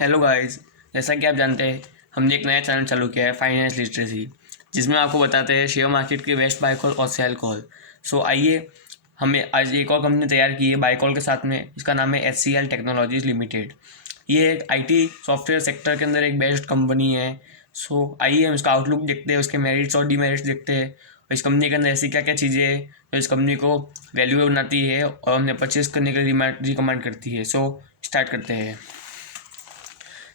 Hello guys. जैसा कि आप जानते हैं, हमने एक नया चैनल चालू किया है फाइनेंस लिटरेसी, जिसमें आपको बताते हैं शेयर मार्केट के बेस्ट बाय कॉल और सेल कॉल। सो आइए, हमें आज एक और कंपनी तैयार की है बाय कॉल के साथ में। इसका नाम है HCL टेक्नोलॉजीज लिमिटेड। ये एक IT सॉफ्टवेयर सेक्टर के अंदर एक बेस्ट कंपनी है। सो आइए हम इसका आउटलुक देखते हैं, उसके मेरिट्स और डीमेरिट्स देखते हैं, और इस कंपनी के अंदर ऐसी क्या क्या चीज़ें हैं जो इस कंपनी को वैल्यू बनाती है और हमें परचेज करने के लिए रिकमेंड करती है। सो स्टार्ट करते हैं।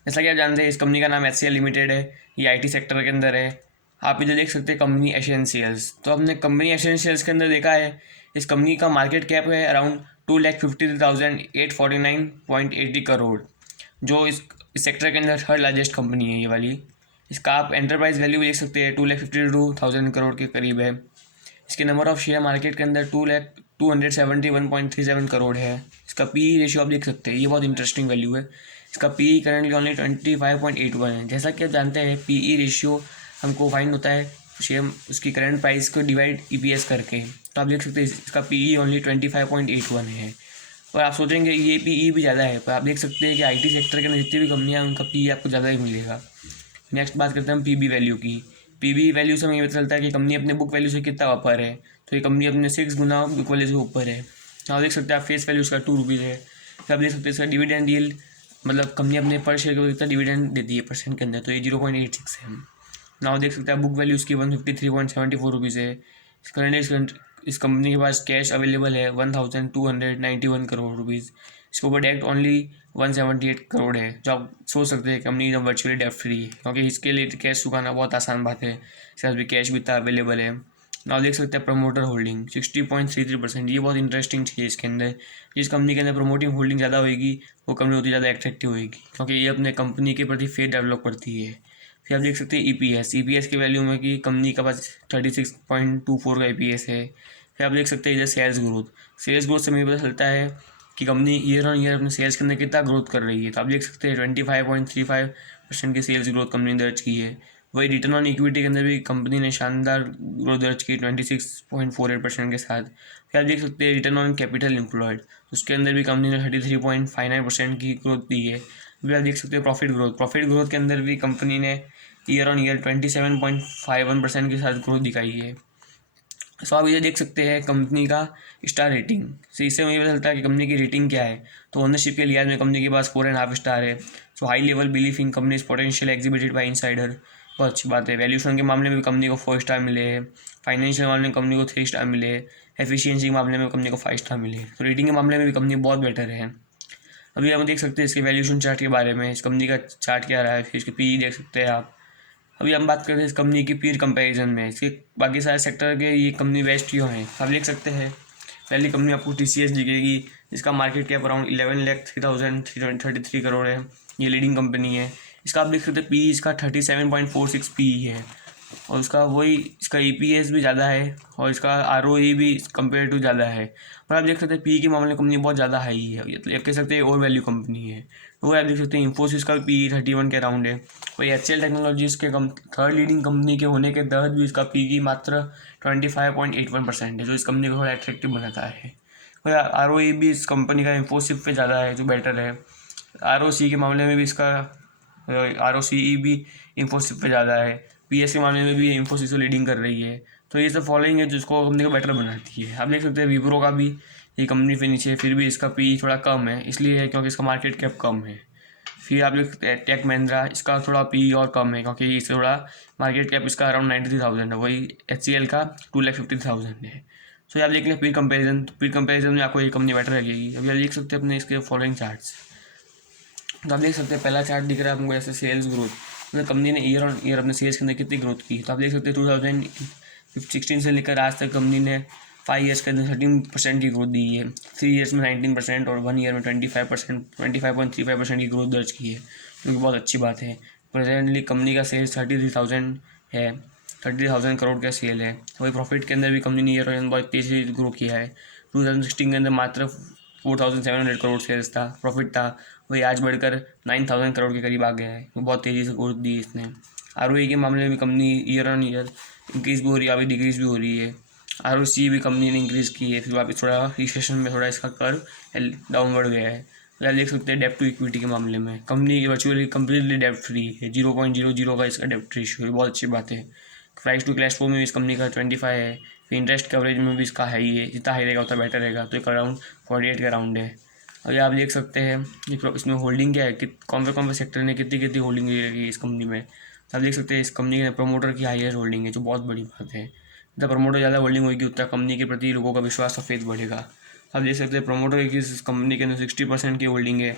जैसा कि आप जानते हैं, इस कंपनी का नाम HCL लिमिटेड है। ये IT सेक्टर के अंदर है। आप इधर देख सकते हैं कंपनी एसेंशियल्स। तो हमने कंपनी एसेंशियल्स के अंदर देखा है, इस कंपनी का मार्केट कैप है अराउंड 2,53,849.80 करोड़, जो इस सेक्टर के अंदर थर्ड लार्जेस्ट कंपनी है ये वाली। इसका आप एंटरप्राइज वैल्यू भी देख सकते हैं, 2,52,000 करोड़ के करीब है। इसके नंबर ऑफ शेयर मार्केट के अंदर 2,271.37 करोड़ है। इसका PE रेशियो आप देख सकते हैं, ये बहुत इंटरेस्टिंग वैल्यू है। इसका PE करंटली ओनली 25.81 है। जैसा कि आप जानते हैं, PE रेशियो हमको फाइंड होता है शेयर उसकी करंट प्राइस को डिवाइड EPS करके। तो आप देख सकते हैं इसका PE ओनली 25.81 है। और आप सोचेंगे ये PE भी ज़्यादा है, पर आप देख सकते हैं कि IT सेक्टर के अंदर जितनी भी कंपनियाँ हैं उनका PE आपको ज़्यादा ही मिलेगा। नेक्स्ट बात करते हैं हम PB वैल्यू की। PB वैल्यू से हमें ये पता चलता है कि कंपनी अपने बुक वैल्यू से कितना ऊपर है। तो ये कंपनी अपने 6 गुना बुक वैल्यू से ऊपर है। आप देख सकते हैं, आप फेस वैल्यू उसका 2 रुपीज़ है। फिर आप देख सकते हैं इसका डिविडेंड यील्ड, मतलब कंपनी अपने पर शेयर को कितना डिविडेंड देती है परसेंट के अंदर, तो ये 0.86 है। नाउ देख सकते हैं बुक वैल्यू उसकी 153.74 रुपीज़ है। इस कंपनी के पास कैश अवेलेबल है 1,291 करोड़ रुपीज़। इसके ऊपर डेट ओनली 178 करोड़ है, जो आप सोच सकते हैं कंपनी एकदम वर्चुअली डेट फ्री है, क्योंकि इसके लिए कैश चुकाना बहुत आसान बात है। इसके पास भी कैश भी इतना अवेलेबल है। नाउ देख सकते हैं प्रमोटर होल्डिंग 60.33%। ये बहुत इंटरेस्टिंग चीज़ है इसके अंदर। जिस कंपनी के अंदर प्रमोटिंग होल्डिंग ज़्यादा होगी वो कंपनी उतनी ज़्यादा एट्रैक्टिव होगी, क्योंकि ये अपने कंपनी के प्रति फेथ डेवलप करती है। फिर आप देख सकते हैं EPS की वैल्यू में कि कंपनी के पास 36.24 का EPS है। फिर आप देख सकते हैं इधर सेल्स ग्रोथ से मुझे पता चलता है कि कंपनी ईयर ऑन ईयर अपने सेल्स के अंदर कितना ग्रोथ कर रही है। तो आप देख सकते हैं 25.35% की सेल्स ग्रोथ कंपनी ने दर्ज की है। वही रिटर्न ऑन इक्विटी के अंदर भी कंपनी ने शानदार ग्रोथ दर्ज की 26.48% के साथ। फिर आप देख सकते हैं रिटर्न ऑन कैपिटल एम्प्लॉयड, उसके अंदर भी कंपनी ने 33.59% की ग्रोथ दी है। फिर आप देख सकते हैं प्रॉफिट ग्रोथ के अंदर भी कंपनी ने ईयर ऑन ईयर 27.51% के साथ ग्रोथ दिखाई है। सो आप ये देख सकते हैं कंपनी का स्टार रेटिंग। सो इससे मुझे पता चलता है कि कंपनी की रेटिंग क्या है। तो ओनरशिप के लिहाज में कंपनी के पास 4.5 स्टार है। So high level belief in company's potential exhibited by insider, बहुत अच्छी बात है। वैल्यूएशन के मामले में भी कंपनी को 4 स्टार मिले हैं। फाइनेंशियल मामले में कंपनी को 3 स्टार मिले हैं। एफिशिएंसी के मामले में कंपनी को 5 स्टार मिले। तो रेटिंग के मामले में भी कंपनी बहुत बेटर है। अभी हम देख सकते हैं इसके वैल्यूएशन चार्ट के बारे में, इस कंपनी का चार्ट क्या रहा है। फिर इसके PE देख सकते हैं आप। अभी हम बात करते हैं इस कंपनी की पीर कंपैरिजन में, इसके बाकी सारे सेक्टर के ये कंपनी बेस्ट क्यों है। आप देख सकते हैं पहली कंपनी आपको TCS दिखेगी, जिसका मार्केट कैप अराउंड 11,03,333 करोड़ है। ये लीडिंग कंपनी है। इसका आप देख सकते हैं PE इसका 37.46 PE है, और उसका वही इसका EPS भी ज़्यादा है, और इसका ROE भी कंपेयर टू ज़्यादा है। पर आप देख सकते हैं PE के मामले में कंपनी बहुत ज़्यादा हाई है, ये कह सकते हैं और वैल्यू कंपनी है। वो आप देख सकते हैं इन्फोसिस का PE 31 के अराउंड है। वही HCL टेक्नोलॉजीज के थर्ड लीडिंग कंपनी के होने के तहत भी इसका PE मात्र 25.81% है, जो इस कंपनी को थोड़ा एट्रैक्टिव बनाता है। वही ROE भी इस कंपनी का इन्फोसिस पे ज़्यादा है, जो बेटर है। ROC के मामले में भी इसका ROCE भी इन्फोसिस पे ज़्यादा है। PS के मामले में भी इन्फोसिस लीडिंग कर रही है। तो ये सब फॉलोइंग है जिसको कंपनी को बेटर बनाती है। आप देख सकते हैं विप्रो का भी ये कंपनी पे नीचे है, फिर भी इसका PE थोड़ा कम है, इसलिए है क्योंकि इसका मार्केट कैप कम है। फिर आप देख सकते हैं टेक महिंद्रा, इसका थोड़ा PE और कम है, क्योंकि इससे थोड़ा मार्केट कैप इसका अराउंड 93,000 है। वही HCL का 2,50,000 है। सो आप देख लें पीर कंपेरिजन में आपको ये कंपनी बेटर लगेगी। अभी आप देख सकते हैं अपने इसके फॉलोइंग चार्ट्स। तो आप देख सकते हैं पहला चार्ट दिख रहा है आपको ऐसे सेल्स ग्रोथ, मतलब कंपनी ने ईयर ऑन ईयर अपने सेल्स के अंदर कितनी ग्रोथ की। तो आप देख सकते हैं 2016 से लेकर आज तक कंपनी ने 5 ईयर्स के अंदर 13% की ग्रोथ दी है। 3 ईयर्स में 19% और 1 ईयर में 25.35% की ग्रोथ दर्ज की है, जो कि बहुत अच्छी बात है। प्रेजेंटली कंपनी का सेल्स 33,000 है, 33,000 करोड़ का सेल है। वही प्रॉफिट के अंदर भी कंपनी ने ईयर ऑन बहुत तेज़ी से ग्रो किया है। 2016 के अंदर मात्र 4,700 करोड़ सेल्स था, प्रॉफिट था। वही आज बढ़कर 9,000 करोड़ के करीब आ गया है। बहुत तेज़ी से ग्रोथ दी इसने। ROE के मामले में भी company year on year increase भी हो रही है, अभी डिक्रीज़ भी हो रही है। ROC भी कंपनी ने इंक्रीज़ की है, फिर वापस थोड़ा रिसेशन में थोड़ा इसका कर्व डाउनवर्ड गया है। तो आप देख सकते हैं डेप्ट टू इक्विटी के मामले में कंपनी वर्चुअली कम्प्लीटली डेप्ट फ्री है, 0.00 का इसका डेप्ट रेशियो है, बहुत अच्छी बात है। प्राइस टू कैश फ्लो में भी इस कंपनी का 25 है, फिर इंटरेस्ट कवरेज में भी इसका हाई है, जितना हाई रहेगा उतना बेटर रहेगा, तो एक अराउंड 48 का अराउंड है। अभी आप देख सकते हैं इसमें होल्डिंग क्या है कि कौन से सेक्टर ने कितनी कितनी होल्डिंग रहेगी इस कंपनी में। तो आप देख सकते हैं इस कंपनी के प्रमोटर की हाईएस्ट होल्डिंग है, जो बहुत बड़ी बात है। जितना प्रमोटर ज़्यादा होल्डिंग होगी उतना कंपनी के प्रति लोगों का विश्वास और फेथ बढ़ेगा। आप देख सकते हैं प्रमोटर की इस कंपनी के अंदर 60% की होल्डिंग है।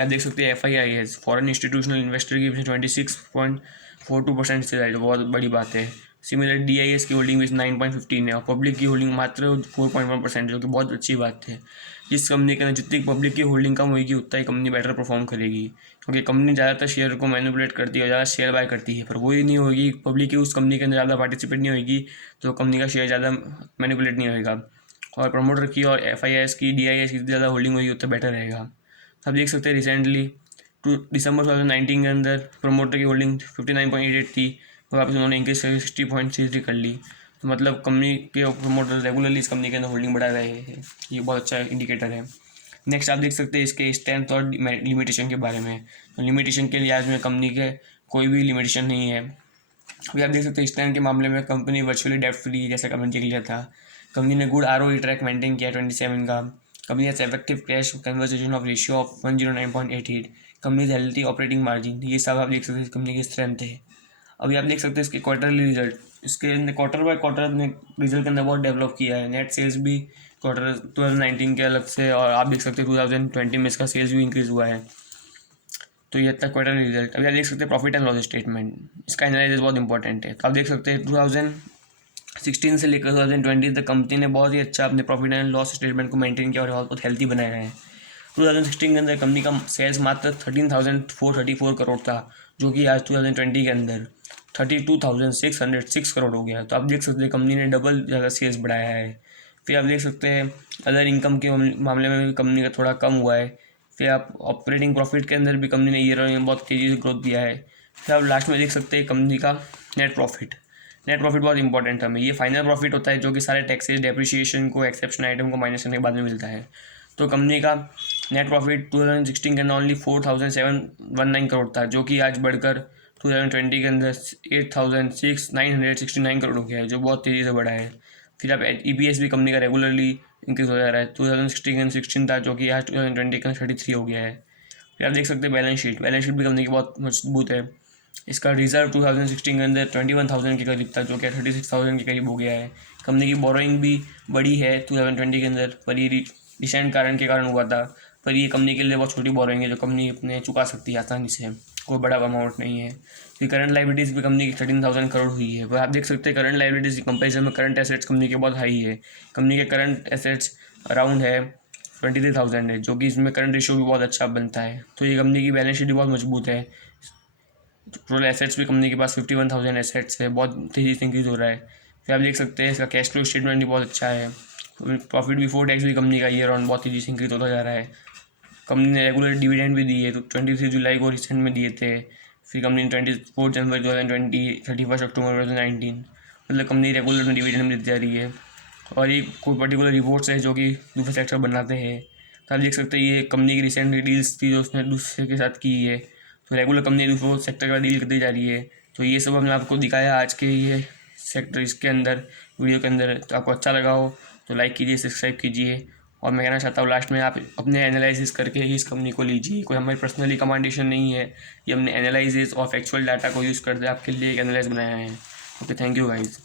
आप देख सकते हैं FIIs फॉरेन इंस्टीट्यूशनल इन्वेस्टर की 26.42% से ज़्यादा, बहुत बड़ी बात है। सिमिलर DIS की होल्डिंग भी 9.15 है और पब्लिक की होल्डिंग मात्र 4.1% है, जो कि बहुत अच्छी बात है। जिस कंपनी के अंदर जितनी पब्लिक की होल्डिंग कम होगी उतना ही कंपनी बेटर परफॉर्म करेगी, क्योंकि कंपनी ज़्यादातर शेयर को मैनिपुलेट करती है और ज़्यादा शेयर बाय करती है, पर वही नहीं होगी पब्लिक की उस कंपनी के अंदर ज़्यादा पार्टिसिपेट नहीं होगी तो कंपनी का शेयर ज़्यादा मैनिपुलेट नहीं होगा। और प्रमोटर की और FIIs की DIS की ज़्यादा होल्डिंग होगी उतना बेटर रहेगा। आप देख सकते हैं रिसेंटली दिसंबर 2019 के अंदर प्रमोटर की होल्डिंग 59.88 थी और वापस उन्होंने इंक्रीज करके 60.33 कर ली। तो मतलब कंपनी के प्रमोटर रेगुलरली इस कंपनी के अंदर होल्डिंग बढ़ा रहे हैं, ये बहुत अच्छा इंडिकेटर है। नेक्स्ट आप देख सकते हैं इसके स्ट्रेंथ और लिमिटेशन के बारे में। तो लिमिटेशन के लिहाज में कंपनी के कोई भी लिमिटेशन नहीं है। अभी आप देख सकते हैं स्ट्रेंथ के मामले में कंपनी वर्चुअली डेप्ट फ्री, जैसा कमेंट किया था। कंपनी ने गुड ROE ट्रैक मेंटेन किया 27 का। Company has effective cash conversation of ratio of 109.88। Company healthy operating margin, ये सब आप देख सकते हैं कंपनी की स्ट्रेंथ है। अभी आप देख सकते हैं इसके क्वार्टरली रिजल्ट, इसके क्वार्टर बाय क्वार्टर ने रिजल्ट के अंदर बहुत डेवलप किया है। नेट सेल्स भी क्वार्टर 2019 के अलग से, और आप देख सकते हैं 2020 में इसका सेल्स भी इंक्रीज़ हुआ है। तो ये तक क्वार्टर रिजल्ट। अभी आप देख सकते हैं प्रॉफिट एंड लॉस स्टेटमेंट, इसका एनालिसिस बहुत इंपॉर्टेंट है। तो आप देख सकते हैं 2016 से लेकर 2020 तक कंपनी ने बहुत ही अच्छा अपने प्रॉफिट एंड लॉस स्टेटमेंट को मेंटेन किया और बहुत हेल्थी बनाया है। 2016 के अंदर कंपनी का सेल्स मात्र 13,434 करोड़ था, जो कि आज 2020 के अंदर 32,606 करोड़ हो गया। तो आप देख सकते हैं कंपनी ने डबल ज़्यादा सेल्स बढ़ाया है। फिर आप देख सकते हैं अदर इनकम के मामले में भी कंपनी का थोड़ा कम हुआ है। फिर आप ऑपरेटिंग प्रॉफिट के अंदर भी कंपनी ने ईयर ऑन बहुत तेज़ी से ग्रोथ दिया है। फिर आप लास्ट में देख सकते हैं कंपनी का नेट प्रॉफिट। नेट प्रॉफिट बहुत इंपॉर्टेंट है हमें, ये फाइनल प्रॉफिट होता है जो कि सारे टैक्सेस डेप्रिसिएशन को एक्सेप्शन आइटम को माइनस करने के बाद में मिलता है। तो कंपनी का नेट प्रॉफिट 2016 के अंदर ओनली 4,719 करोड़ था, जो कि आज बढ़कर 2020 के अंदर 8,969 करोड़ हो गया है, जो बहुत तेज़ी से बढ़ा है। फिर आप EPS भी कंपनी का रेगुलरली इंक्रीज हो जा रहा है। 2016 के अंदर 16 था, जो कि आज 2020 के अंदर 33 हो गया है। फिर आप देख सकते हैं बैलेंस शीट भी कंपनी की बहुत मजबूत है। इसका रिजर्व 2016 के अंदर 21,000 के करीब था, जो कि 36,000 के करीब हो गया है। कंपनी की बोरोइंग भी बड़ी है 2020 के अंदर, पर ये रिसेंट कारण के कारण हुआ था, पर ये कंपनी के लिए बहुत छोटी बोरोइंग है जो कंपनी अपने चुका सकती है आसानी से, कोई बड़ा अमाउंट नहीं है। फिर करंट लाइबिलिटीज़ भी कंपनी की 13,000 करोड़ हुई है। पर आप देख सकते हैं करंट लाइबिलिटीज़ की कंपेरिजन में करंट एसेट्स कंपनी के बहुत हाई है। कंपनी के करंट एसेट्स अराउंड है 23,000 है, जो कि इसमें करंट रेशियो भी बहुत अच्छा बनता है। तो ये कंपनी की बैलेंस शीट भी बहुत मजबूत है। टोटल एसेट्स भी कंपनी के पास 51,000 एसेट्स है, बहुत तेज़ी से इंक्रीज़ हो रहा है। फिर आप देख सकते हैं इसका कैश फ्लो स्टेटमेंट भी बहुत अच्छा है। प्रॉफिट बिफोर टैक्स भी कंपनी का ईयर ऑन बहुत तेज़ी से इंक्रीज होता जा रहा है। कंपनी ने रेगुलर डिविडेंड भी दिए, तो 23 जुलाई को रिसेंट में दिए थे। फिर कंपनी ने 24 जनवरी 2020, 31 अक्टूबर 2019, मतलब कंपनी रेगुलर डिविडेंड भी देती जा रही है। और ये कोई पर्टिकुलर रिपोर्ट्स है जो कि दूसरे सेक्टर बनाते हैं। तो आप देख सकते हैं ये कंपनी की रिसेंट डील्स थी जो उसने दूसरे के साथ की है। तो रेगुलर कंपनी दूसरों सेक्टर का डील करती जा रही है। तो ये सब हमने आपको दिखाया आज के ये सेक्टर इसके अंदर वीडियो के अंदर। तो आपको अच्छा लगा हो तो लाइक कीजिए, सब्सक्राइब कीजिए। और मैं कहना चाहता हूँ लास्ट में आप अपने एनालिसिस करके ही इस कंपनी को लीजिए, कोई हमारी पर्सनली कमांडेशन नहीं है, ये हमने एनालिसिस और फैक्चुअल डाटा को यूज़ करते आपके लिए एक एनालिसिस बनाया है। Okay, thank you guys.